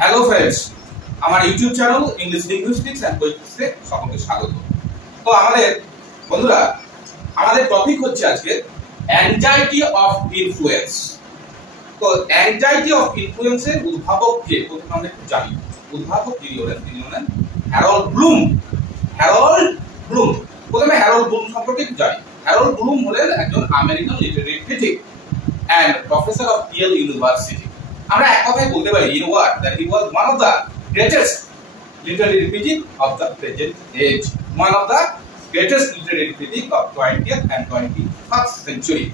Hello friends, আমার YouTube channel English linguistics and পোয়েটিক্সে সকলকে স্বাগত। তো আমাদের বন্ধুরা, আমাদের টপিক হচ্ছে আজকে অ্যাংজাইটি অফ ইনফ্লুয়েন্স। তো অ্যাংজাইটি অফ ইনফ্লুয়েন্সের উদ্ভাবক কে প্রথমে আমরা একটু জানি। উদ্ভাবক যিনি হলেন হ্যারল্ড ব্লুম। হ্যারল্ড ব্লুম, প্রথমে হ্যারল্ড ব্লুম সম্পর্কে একটু জানি। হ্যারল্ড ব্লুম হলেন একজন American literary critic and professor of Yale University. আমরা এক কথায় বলতে পারি in what that he was one of the greatest literary critic of the present age, one of the greatest literary critic of 20th and 21st century.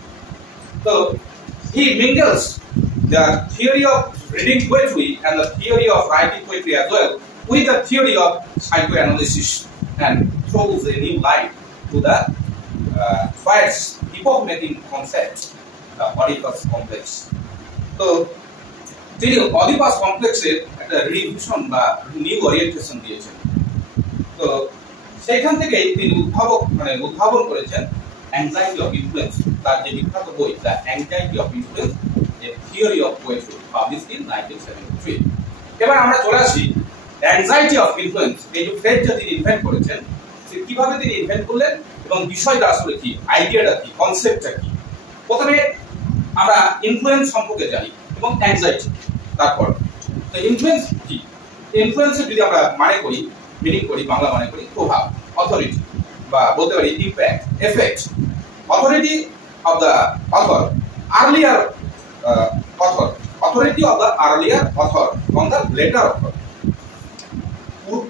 So he mingles the theory of reading poetry and the theory of writing poetry as well with the theory of psychoanalysis and throws a new light to the poet's epoch-making concept, the Oedipus complex. তো তিনি অডিপাস কমপ্লেক্সের একটা revision বা new orientation দিয়েছেন। তো সেখান থেকেই তিনি উদ্ভাবন করেছেন অ্যাংজাইটি অফ ইনফ্লুয়েন্স। তার যে বিখ্যাত বই the anxiety of influence, A theory of poetry, published in 1973। এবার আমরা চলে আসি অ্যাংজাইটি অফ ইনফ্লুয়েন্স, এই যে ফ্রেজটা তিনি ইনভেন্ট করেছেন, সে কিভাবে তিনি ইনভেন্ট করলেন এবং বিষয়টা আসলে কি, আইডিয়াটা কি, কনসেপ্টটা কি। প্রথমে আমরা ইনফ্লুয়েন্স সম্পর্কে জানি এবং অ্যাংজাইটি। তারপর তো ইনফ্লুয়েন্স কি, ইনফ্লুয়েন্সের যদি আমরা মিনিং করি, বাংলা মানে করি প্রভাব, অথরিটি, বা বলতে পারি impact, effect. Authority of the author, earlier author, authority of the earlier author on the letter author,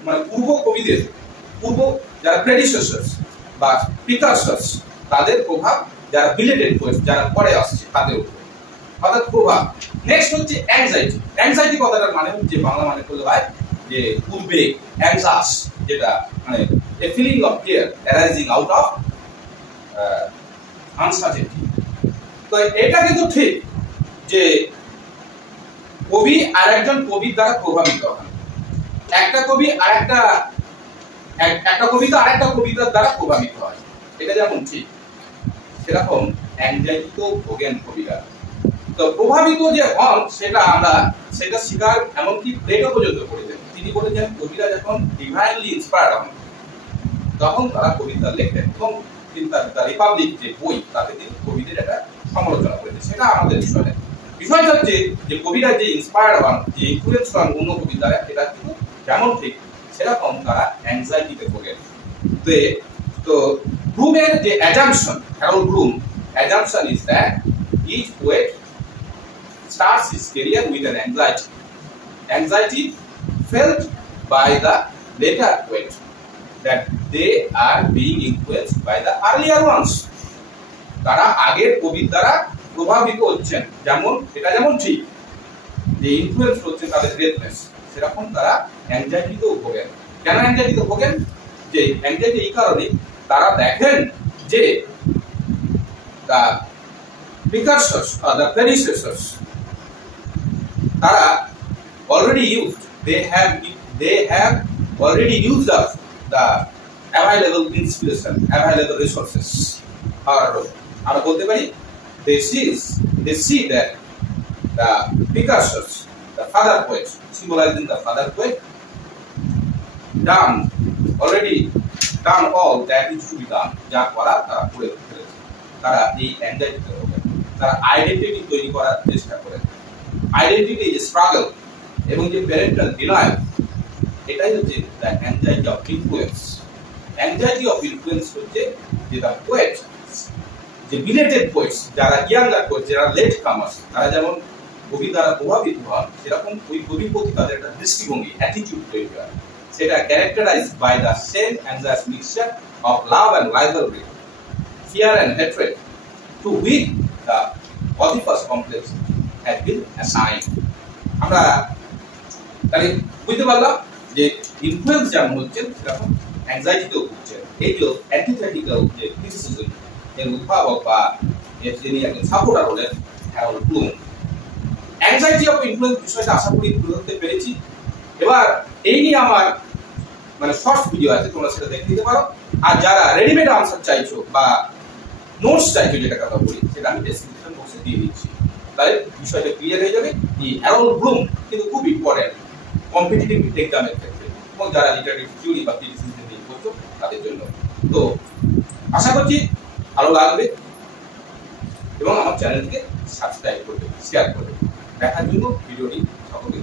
মানে পূর্ব কবিদের, যারা প্রেডিসেসর্স বা প্রিকার্সার্স, তাদের প্রভাব, যারা বিলেটেড পোয়েট, যারা পরে আসছে তাদের উপর, অর্থাৎ প্রভাব। নেক্সট হচ্ছে অ্যাংজাইটি। অ্যাংজাইটি কথাটার মানে হচ্ছে বাংলা মানে করলে হয় যে উদ্বেগ, অ্যাংজাস, যেটা মানে a feeling of fear arising out of uncertainty. তো এটা কিন্তু ঠিক যে কবি আর একজন কবির দ্বারা প্রভাবিত হয়। একটা কবি আরেকটা কবিতার দ্বারা প্রভাবিত হয়, এটা যেমন ঠিক সেরকম অ্যাংজাইটিতেও ভোগেন কবিরা। তো প্রভাবিত যে হন সেটা স্বীকার এমনকি প্লেটো পর্যন্ত করেছেন। তিনি বলেছেন কবিরা যখন ডিভাইনলি ইন্সপায়ার্ড হন তখন তারা কবিতা লেখেন, এবং তিনি তার রিপাবলিক যে বই তাতে তিনি কবিদের একটা সমালোচনা করেছেন। সেটা আমাদের বিষয় না। বিষয়টা হচ্ছে যে কবিরা যে ইন্সপায়ার্ড হন, যে ইনফ্লুয়েন্স হন অন্য কবির দ্বারা, এটা কিন্তু যেমন ঠিক সেরকম তারা অ্যাংজাইটিতে ভোগেন। তো ব্লুমের যে assumption, Harold Bloom assumption is that each poet starts his career with an anxiety felt by the later poet that they are being influenced by the earlier ones. তারা আগের কবির দ্বারা প্রভাবিত হচ্ছেন, যেমন ঠিক যে ইনফ্লুয়েন্স হচ্ছে তাদের গ্রেটনেস, সেরকম তারা অ্যাংজাইটিতেও ভোগেন। কেন অ্যাংজাইটিতে ভোগেন? যে অ্যাংজাইটি এই কারণে তারা দেখেন যে the precursors or the predecessors they have already used up the available inspiration, available resources, or আমরা বলতে পারি they see that the precursors, the father poet, symbolizing the father poet, already done all that is to be done, যা করা তারা করে ফেলেছে। তারা এই অ্যাংজাইটিতে ভোগেন, তারা আইডেন্টিটি তৈরি করার চেষ্টা করেন। আইডেন্টিটি যে স্ট্রাগল এবং যে প্যারেন্টাল ডিনায়াল, এটাই হচ্ছে the anxiety of influence. Anxiety of influence হচ্ছে যে দ্য পোয়েট, যে বিলেটেড পোয়েটস, যারা ইয়াঙ্গার পোয়েট, যারা লেট কামার্স, তারা যেমন কবি দ্বারা প্রভাবিত হন, সেরকম ওই কবির প্রতি তাদের একটা দৃষ্টিভঙ্গি, অ্যাটিটিউড তৈরি হয়। সেটা characterized by the same anxious mixture of love and rivalry, fear and hatred, to which the Oedipus complex had been assigned. আমরা তাহলে বুঝতে পারলাম যে ইনফ্লুয়েন্স যেমন হচ্ছে সেরকম অ্যাংজাইটিতেও হচ্ছে। এইগুলো অ্যান্টিথেটিক্যাল যে ক্রিটিসিজম এর উদ্ভাবক বা এর যিনি একজন সাপোর্টার হলেন Harold Bloom. Anxiety of influence বিষয়টা আশা করি বুঝতে পেরেছি। এবার এই নিয়ে আমার শর্টস ভিডিও আছে, তোমরা সেটা দেখে নিতে পারো। আর যারা রেডিমেড আনসার চাইছো বা নোটস চাইছো, যেটা কথা বলি, সেটা আমি ডেসক্রিপশন বক্সে দিয়ে দিচ্ছি। তাহলে বিষয়টা ক্লিয়ার হয়ে যাবে। হ্যারল্ড ব্লুম কিন্তু খুব ইম্পর্টেন্ট। কম্পিটিটিভ এক্সামের ক্ষেত্রে এবং যারা লিটারেরি থিওরি বা ক্রিটিসিজম নিয়ে পড়ছো তাদের জন্য। তো আশা করছি ভালো লাগবে এবং আমার চ্যানেলটিকে সাবস্ক্রাইব করবে, শেয়ার করবে। দেখার জন্য ভিডিওটি সকলকে